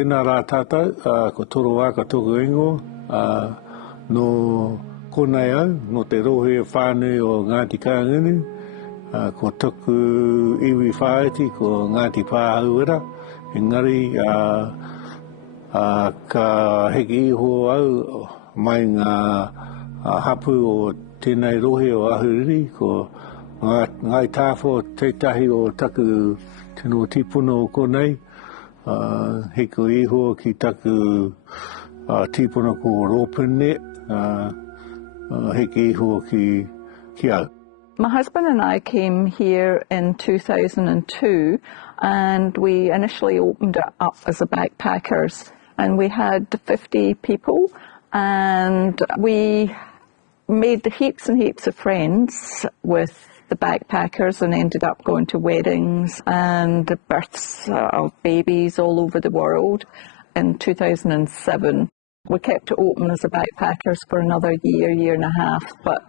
tēnā rā tātou, ko toro waka toko ingo, no konei au, no te rohe whānui o Ngāti Kāngini, ko toku iwi whaeti ko Ngāti Pāhauera, engari ka heki iho au mai ngā hapu o tēnei rohe o ahuriri, ko ngai tāwho teitahi o taku tino tipuno o konei, heko iho ki taku tipuno ko Ropene, heki iho ki au. My husband and I came here in 2002 and we initially opened it up as a backpackers, and we had 50 people and we made heaps and heaps of friends with the backpackers and ended up going to weddings and the births of babies all over the world. In 2007 we kept it open as a backpackers for another year and a half, but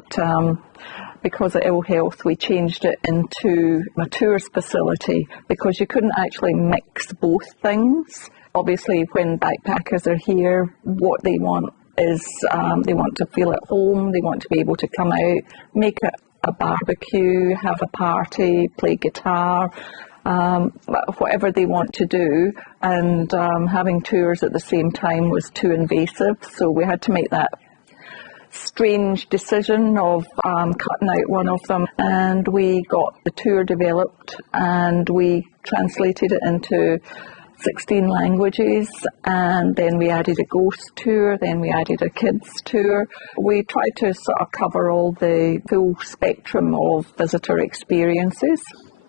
because of ill health we changed it into a tours facility because you couldn't actually mix both things. Obviously when backpackers are here, what they want is they want to feel at home, they want to be able to come out, make a barbecue, have a party, play guitar, whatever they want to do, and having tours at the same time was too invasive, so we had to make that strange decision of cutting out one of them, and we got the tour developed and we translated it into 16 languages, and then we added a ghost tour, then we added a kids tour. We tried to sort of cover all the full spectrum of visitor experiences.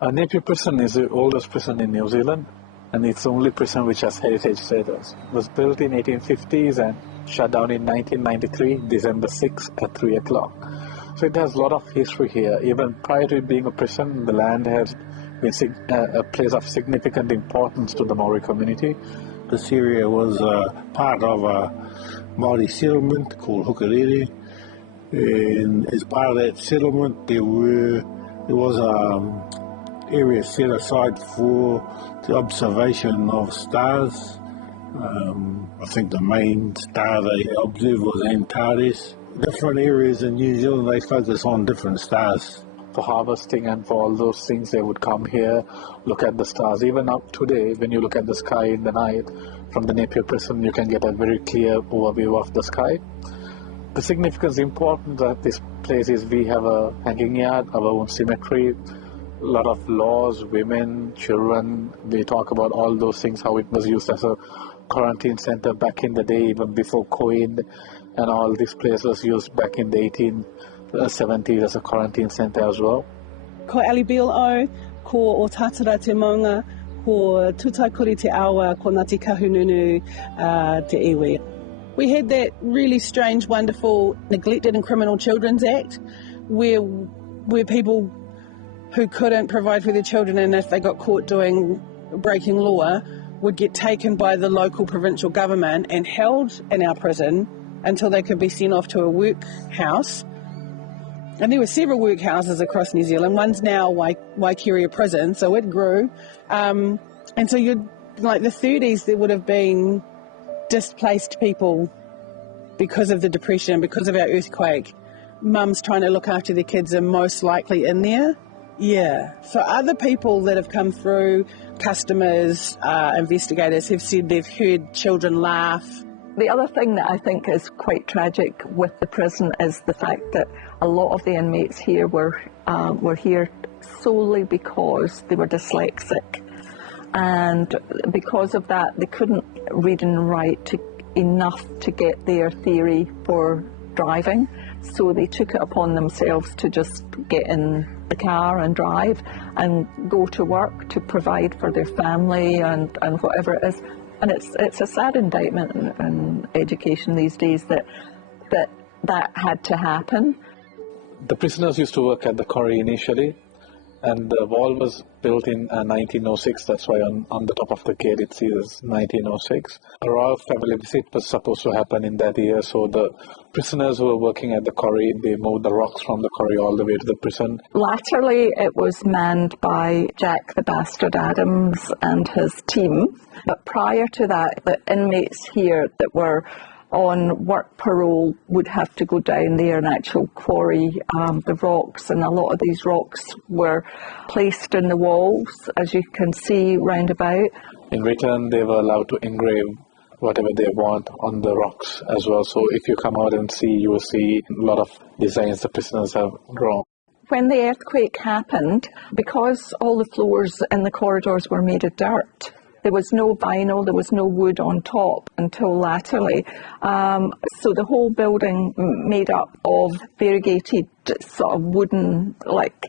Napier Prison is the oldest prison in New Zealand, and it's the only prison which has heritage status. It was built in 1850s and shut down in 1993, December 6 at 3 o'clock. So it has a lot of history here. Even prior to it being a prison, the land has been a place of significant importance to the Maori community. This area was part of a Maori settlement called Hukarere, and as part of that settlement there was an area set aside for the observation of stars. I think the main star they observed was Antares. Different areas in New Zealand, they focus on different stars. For harvesting and for all those things, they would come here, look at the stars. Even up today, when you look at the sky in the night, from the Napier Prison, you can get a very clear overview of the sky. The significance, importance of this place is we have a hanging yard, our own cemetery, a lot of laws, women, children. They talk about all those things, how it was used as a quarantine center back in the day, even before COVID, and all these places used back in the 1870s as a quarantine center as well. Ko Ali Bill o, ko o tātara te maunga, ko tutaikuri te awa, ko Ngāti Kahununu te iwi. We had that really strange, wonderful Neglected and Criminal Children's Act, where people who couldn't provide for their children, and if they got caught breaking law, would get taken by the local provincial government and held in our prison until they could be sent off to a workhouse. And there were several workhouses across New Zealand. One's now Waikeria Prison, so it grew. And so like the 30s, there would have been displaced people because of the depression, because of our earthquake. Mums trying to look after their kids are most likely in there. Yeah. So other people that have come through, customers, investigators, have said they've heard children laugh. The other thing that I think is quite tragic with the prison is the fact that a lot of the inmates here were here solely because they were dyslexic, and because of that they couldn't read and write enough to get their theory for driving, so they took it upon themselves to just get in the car and drive and go to work to provide for their family and whatever it is. And it's a sad indictment in education these days that had to happen. The prisoners used to work at the quarry initially, and the wall was built in 1906. That's why on the top of the gate it says 1906. A royal family visit was supposed to happen in that year, so the prisoners who were working at the quarry, they moved the rocks from the quarry all the way to the prison. Latterly, it was manned by Jack the Bastard Adams and his team. But prior to that, the inmates here that were on work parole would have to go down there and actually quarry the rocks, and a lot of these rocks were placed in the walls, as you can see round about. In return, they were allowed to engrave whatever they want on the rocks as well. So if you come out and see, you will see a lot of designs the prisoners have drawn. When the earthquake happened, because all the floors in the corridors were made of dirt, there was no vinyl, there was no wood on top until latterly. So the whole building made up of variegated sort of wooden, like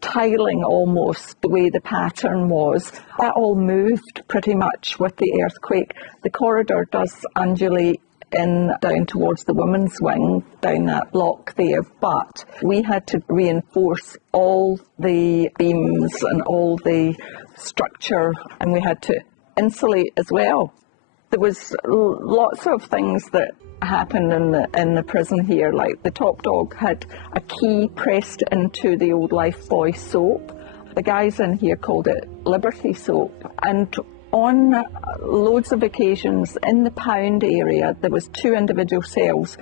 tiling almost, the way the pattern was. That all moved pretty much with the earthquake. The corridor does undulate in down towards the women's wing, down that block there, but we had to reinforce all the beams and all the structure, and we had to insulate as well. There was lots of things that happened in the prison here, like the top dog had a key pressed into the old Lifebuoy soap. The guys in here called it Liberty soap, and on loads of occasions in the pound area there was 2 individual cells.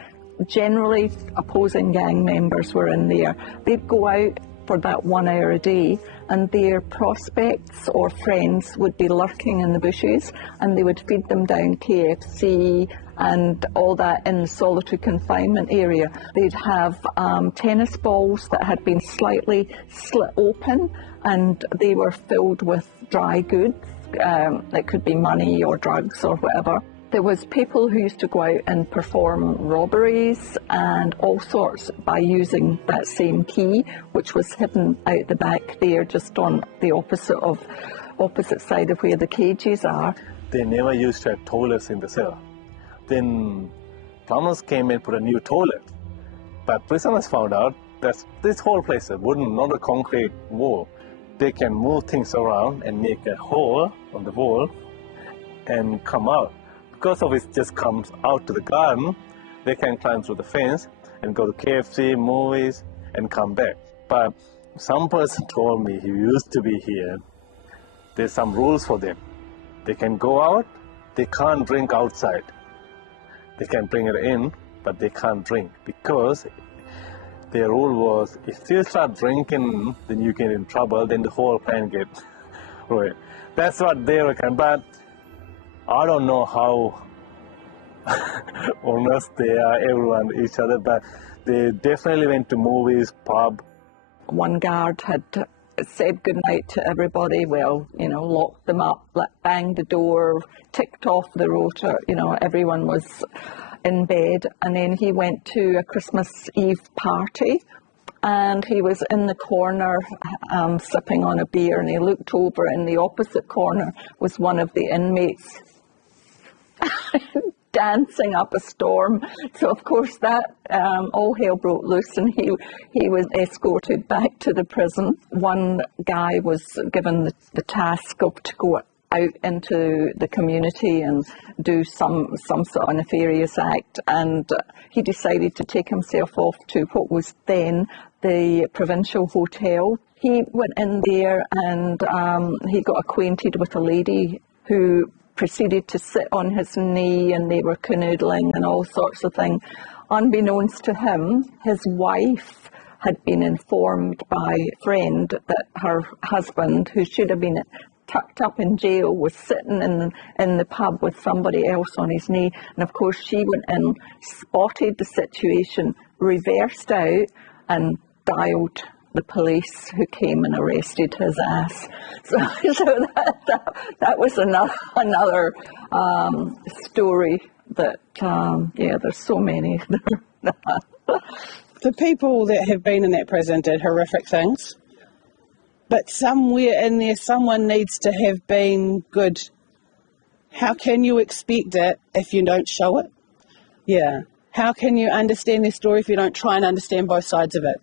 Generally opposing gang members were in there. They'd go out for that 1 hour a day, and their prospects or friends would be lurking in the bushes, and they would feed them down KFC and all that in the solitary confinement area. They'd have tennis balls that had been slightly slit open, and they were filled with dry goods. It could be money or drugs or whatever. There was people who used to go out and perform robberies and all sorts by using that same key, which was hidden out the back there, just on the opposite side of where the cages are. They never used to have toilets in the cell. Then plumbers came and put a new toilet. But prisoners found out that this whole place is wooden, not a concrete wall. They can move things around and make a hole on the wall and come out. Because of it just comes out to the garden, they can climb through the fence and go to KFC, movies, and come back. But some person told me he used to be here. There's some rules for them. They can go out, they can't drink outside. They can bring it in, but they can't drink, because their rule was, if you start drinking, then you get in trouble, then the whole plan gets ruined. That's what they reckon, but I don't know how honest they are, everyone, each other, but they definitely went to movies, pub. One guard had said goodnight to everybody, locked them up, banged the door, ticked off the rota, everyone was in bed, and then he went to a Christmas Eve party, and he was in the corner sipping on a beer, and he looked over, in the opposite corner was one of the inmates dancing up a storm. So of course that all hell broke loose, and he was escorted back to the prison. One guy was given the task of to go out into the community and do some sort of nefarious act, and he decided to take himself off to what was then the Provincial Hotel. He went in there and he got acquainted with a lady who proceeded to sit on his knee, and they were canoodling and all sorts of things. Unbeknownst to him, his wife had been informed by a friend that her husband, who should have been tucked up in jail, was sitting in the pub with somebody else on his knee. And of course she went in, spotted the situation, reversed out and dialed the police, who came and arrested his ass. So that was another story that, there's so many. The people that have been in that prison did horrific things, but somewhere in there someone needs to have been good. How can you expect it if you don't show it? Yeah. How can you understand their story if you don't try and understand both sides of it?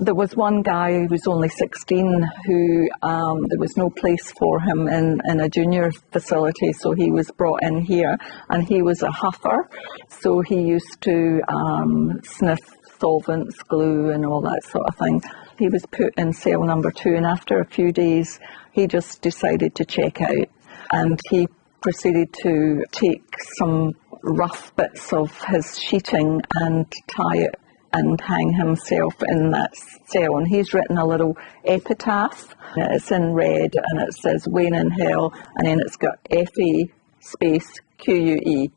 There was one guy who was only 16 who there was no place for him in a junior facility, so he was brought in here, and he was a huffer, so he used to sniff solvents, glue and all that sort of thing. He was put in cell number 2, and after a few days he just decided to check out, and he proceeded to take some rough bits of his sheeting and tie it and hang himself in that cell. And he's written a little epitaph. It's in red and it says "Wayne in Hell," and then it's got F-E space Q-U-E.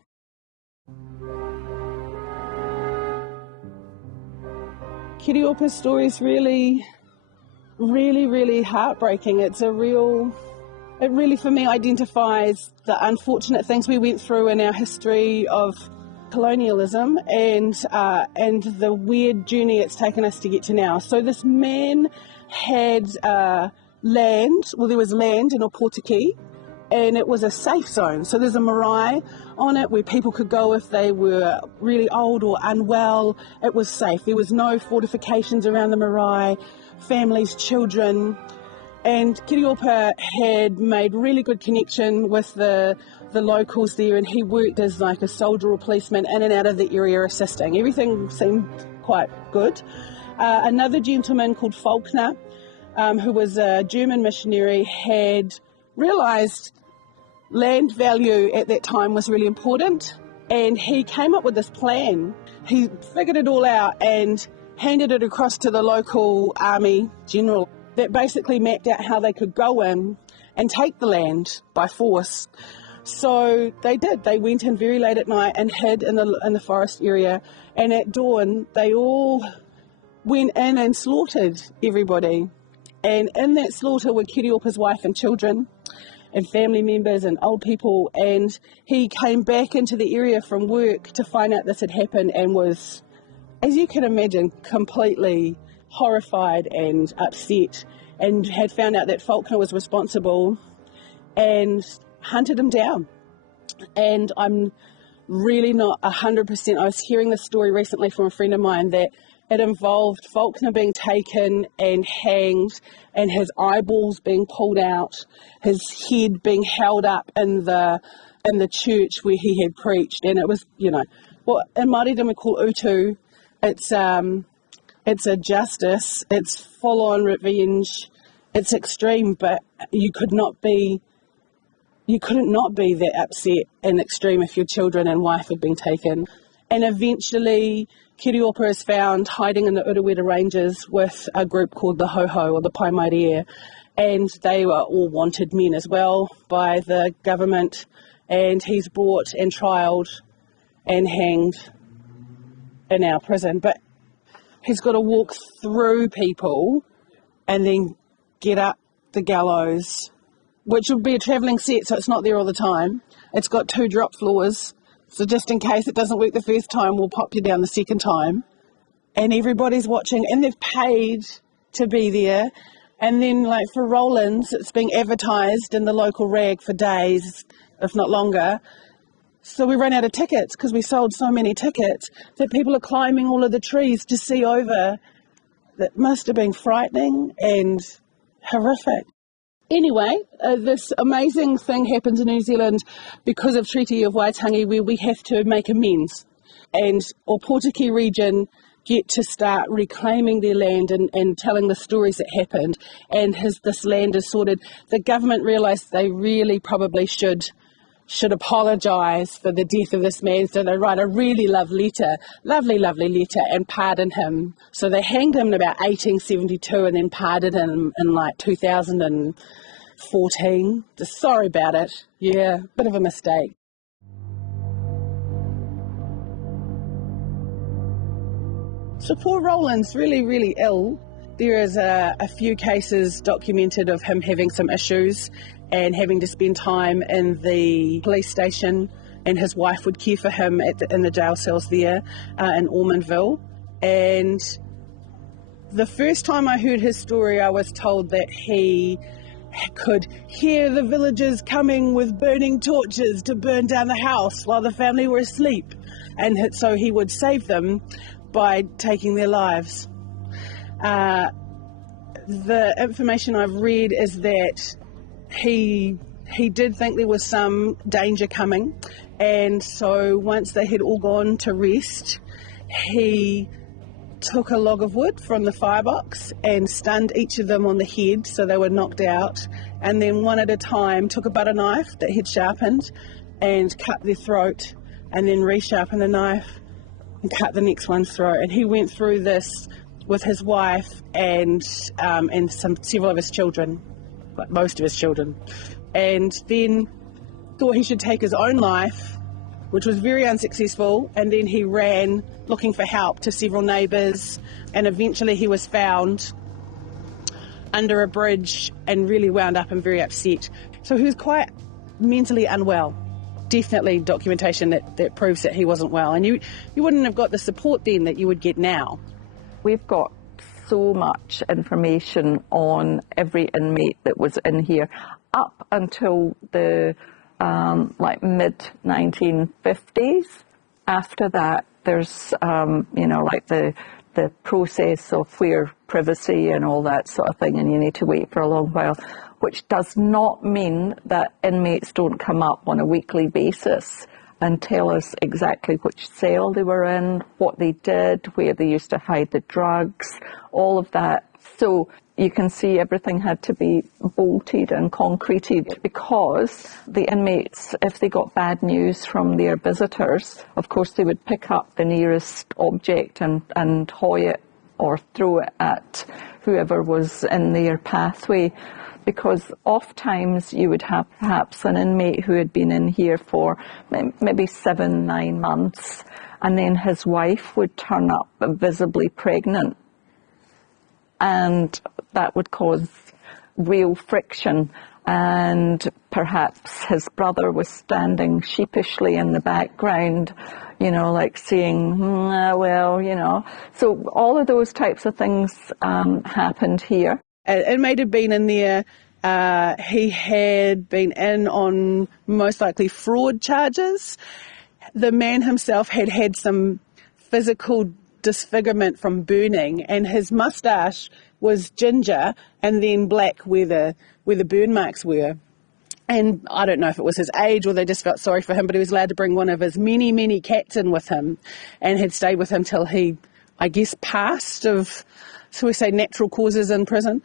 Kiriopa's story is really, really, really heartbreaking. It really for me identifies the unfortunate things we went through in our history of colonialism and the weird journey it's taken us to get to now. So this man had land, well there was land in Opotiki, and it was a safe zone. So there's a marae on it where people could go if they were really old or unwell. It was safe. There was no fortifications around the marae, families, children. And Kiriopa had made really good connection with the locals there, and he worked as like a soldier or policeman in and out of the area assisting. Everything seemed quite good. Another gentleman called Faulkner, who was a German missionary, had realised land value at that time was really important, and he came up with this plan. He figured it all out and handed it across to the local army general that basically mapped out how they could go in and take the land by force. So they did. They went in very late at night and hid in the forest area, and at dawn they all went in and slaughtered everybody. And in that slaughter were Kiriopa's wife and children and family members and old people, and he came back into the area from work to find out this had happened and was, as you can imagine, completely horrified and upset, and had found out that Faulkner was responsible and hunted him down. And I'm really not 100%. I was hearing this story recently from a friend of mine that it involved Faulkner being taken and hanged, and his eyeballs being pulled out, his head being held up in the church where he had preached. And it was, what in Māoridom we call utu. It's a justice. It's full-on revenge. It's extreme, but you couldn't not be that upset and extreme if your children and wife had been taken. And eventually, Kiriopa is found hiding in the Urewera Ranges with a group called the Hoho, or the Paimairea, and they were all wanted men as well by the government, and he's brought and trialled and hanged in our prison. But he's got to walk through people and then get up the gallows, which would be a travelling set, so it's not there all the time. It's got 2 drop floors, so just in case it doesn't work the first time, we'll pop you down the second time. And everybody's watching, and they've paid to be there. And then, like for Roland's, it's being advertised in the local rag for days, if not longer. So we ran out of tickets because we sold so many tickets that people are climbing all of the trees to see over. That must have been frightening and horrific. Anyway, this amazing thing happens in New Zealand because of Treaty of Waitangi, where we have to make amends. And Opotiki region get to start reclaiming their land and telling the stories that happened. And this land is sorted. The government realised they really probably should apologise for the death of this man, so they write a really lovely letter, and pardon him. So they hanged him in about 1872 and then pardoned him in like 2014. Just sorry about it. Yeah, bit of a mistake. So poor Roland's really, really ill. There is a few cases documented of him having some issues and having to spend time in the police station, and his wife would care for him in the jail cells there in Ormondville. And the first time I heard his story, I was told that he could hear the villagers coming with burning torches to burn down the house while the family were asleep, and so he would save them by taking their lives. The information I've read is that he did think there was some danger coming, and so once they had all gone to rest, he took a log of wood from the firebox and stunned each of them on the head so they were knocked out, and then one at a time took a butter knife that he'd sharpened and cut their throat, and then resharpened the knife and cut the next one's throat. And he went through this with his wife and several of his children, like most of his children, and then thought he should take his own life, which was very unsuccessful, and then he ran looking for help to several neighbours, and eventually he was found under a bridge and really wound up and very upset. So he was quite mentally unwell. Definitely documentation that proves that he wasn't well, and you wouldn't have got the support then that you would get now. We've got so much information on every inmate that was in here up until the mid-1950s. After that, there's the process of where privacy and all that sort of thing, and you need to wait for a long while, which does not mean that inmates don't come up on a weekly basis and tell us exactly which cell they were in, what they did, where they used to hide the drugs, all of that. So you can see everything had to be bolted and concreted, because the inmates, if they got bad news from their visitors, of course they would pick up the nearest object and hoy it or throw it at whoever was in their pathway. Because oft-times you would have perhaps an inmate who had been in here for maybe 7-9 months, and then his wife would turn up visibly pregnant, and that would cause real friction, and perhaps his brother was standing sheepishly in the background, like saying, So all of those types of things happened here. An inmate had been in there. He had been in on most likely fraud charges. The man himself had had some physical disfigurement from burning, and his moustache was ginger and then black where the burn marks were. And I don't know if it was his age or they just felt sorry for him, but he was allowed to bring one of his many, many cats in with him, and had stayed with him till he, I guess, passed of, so we say, natural causes in prison.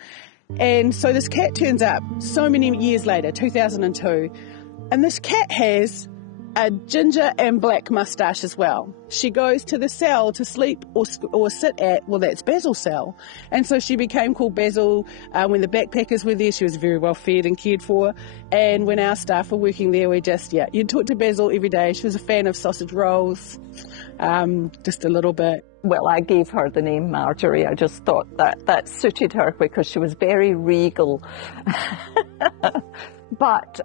And so this cat turns up so many years later, 2002, and this cat has a ginger and black moustache as well. She goes to the cell to sleep or sit at, well, that's Basil's cell. And so she became called Basil. When the backpackers were there, she was very well fed and cared for. And when our staff were working there, you'd talk to Basil every day. She was a fan of sausage rolls, just a little bit. Well, I gave her the name Marjorie. I just thought that suited her because she was very regal. But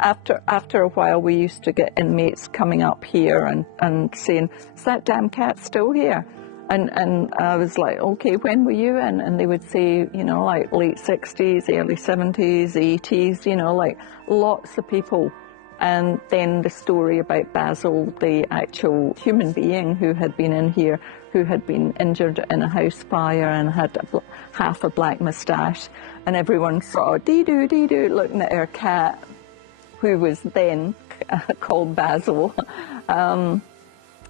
after a while, we used to get inmates coming up here and saying, "Is that damn cat still here?" And I was like, "Okay, when were you in?" And they would say, like late 60s, early 70s, 80s, like lots of people. And then the story about Basil, the actual human being who had been in here, who had been injured in a house fire and had half a black moustache. And everyone saw, dee-doo, dee-doo, looking at our cat, who was then called Basil, and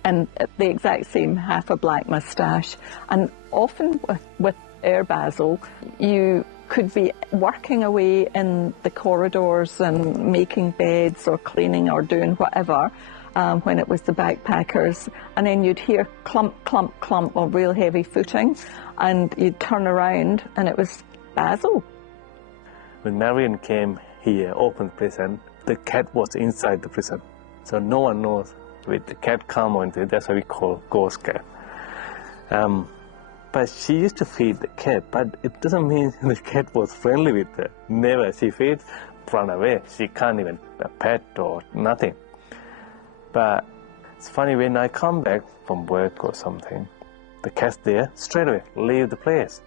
the exact same, half a black moustache. And often with our Basil, you could be working away in the corridors and making beds or cleaning or doing whatever when it was the backpackers, and then you'd hear clump, clump, clump of real heavy footing, and you'd turn around and it was Basil. When Marion came here, opened prison, the cat was inside the prison. So no one knows with the cat come on, that's what we call ghost cat. But she used to feed the cat, but it doesn't mean the cat was friendly with her. Never. She feeds, run away. She can't even pet or nothing. But it's funny, when I come back from work or something, the cat's there, straight away, leave the place.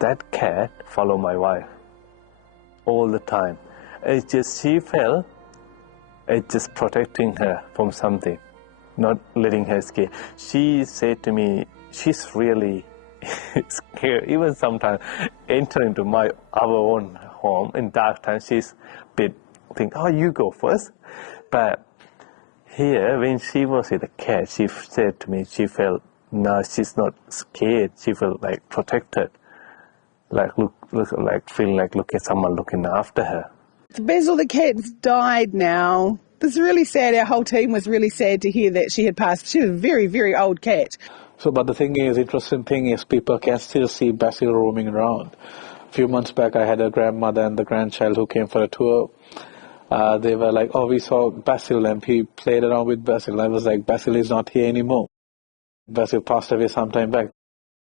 That cat follow my wife all the time. It's just she felt it's just protecting her from something, not letting her escape. She said to me, she's really scared. Even sometimes entering into our own home in dark time, she's bit think, oh, you go first. But here, when she was with the cat, she said to me, she felt, no, she's not scared. She felt like protected, like feeling like someone looking after her. Basil the cat's died now. It's really sad. Our whole team was really sad to hear that she had passed. She was a very, very old cat. So, but the thing is, interesting thing is, people can still see Basil roaming around. A few months back, I had a grandmother and the grandchild who came for a tour. They were like, oh, we saw Basil and we played around with Basil. I was like, Basil is not here anymore. Basil passed away some time back.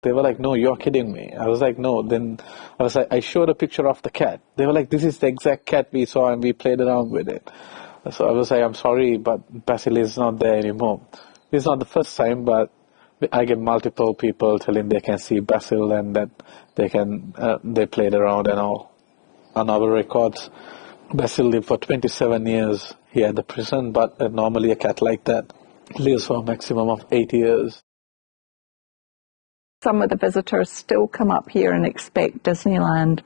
They were like, no, you're kidding me. I was like, no. Then I was like, I showed a picture of the cat. They were like, this is the exact cat we saw and we played around with it. So I was like, I'm sorry, but Basil is not there anymore. It's not the first time, but I get multiple people telling they can see Basil and that they played around and all. On our records, Basil lived for 27 years here at the prison, but normally a cat like that lives for a maximum of 8 years. Some of the visitors still come up here and expect Disneyland.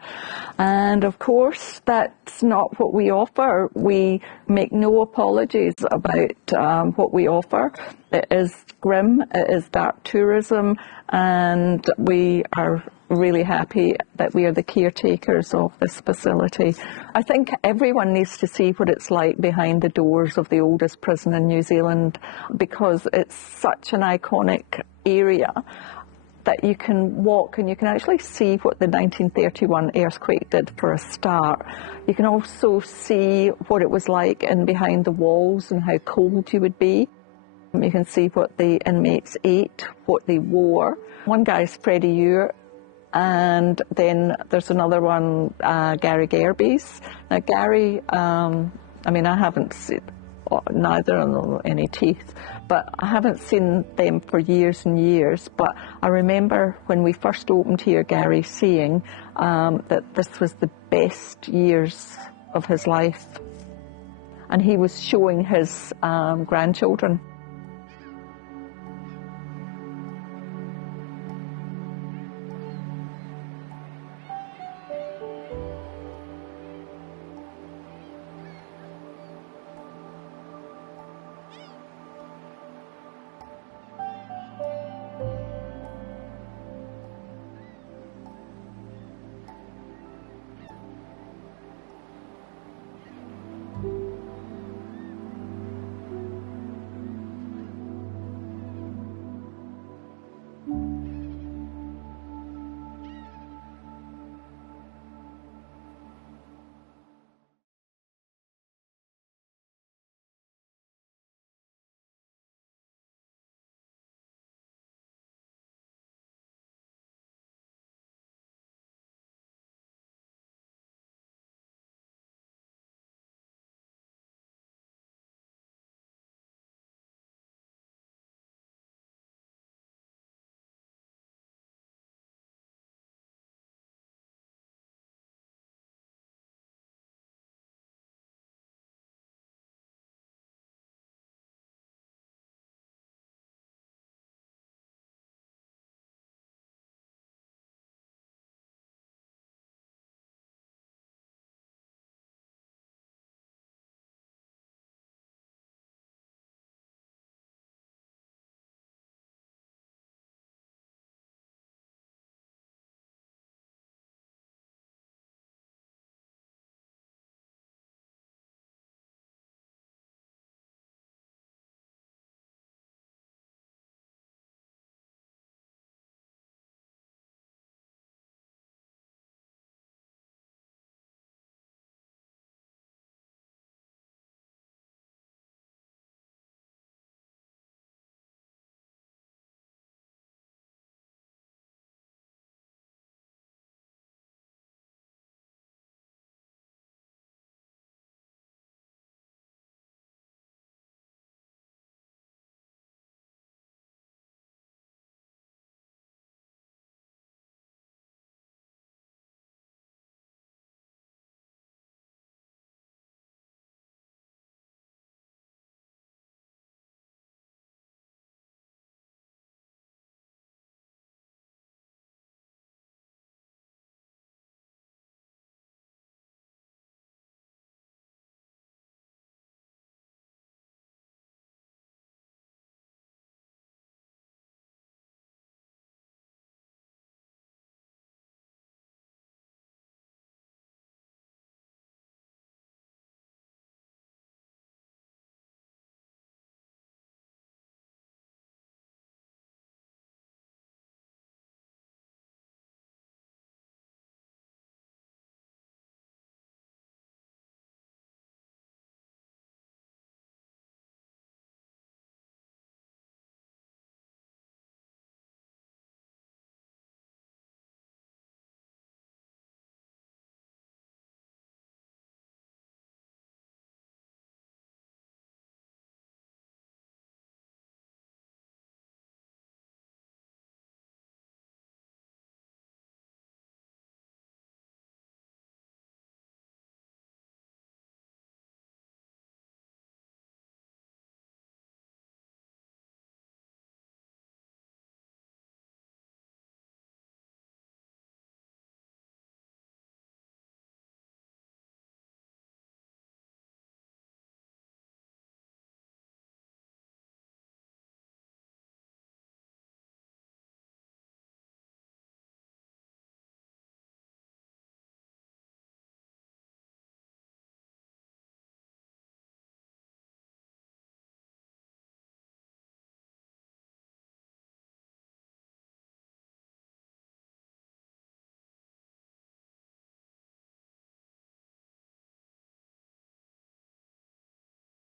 And of course, that's not what we offer. We make no apologies about what we offer. It is grim, it is dark tourism, and we are really happy that we are the caretakers of this facility. I think everyone needs to see what it's like behind the doors of the oldest prison in New Zealand, because it's such an iconic area that you can walk and you can actually see what the 1931 earthquake did for a start. You can also see what it was like in behind the walls and how cold you would be. You can see what the inmates ate, what they wore. One guy's Freddie Ure, and then there's another one, Gary Gerbies. Now Gary, I mean, I haven't seen neither of them any teeth, but I haven't seen them for years and years. But I remember when we first opened here, Gary saying that this was the best years of his life, and he was showing his grandchildren.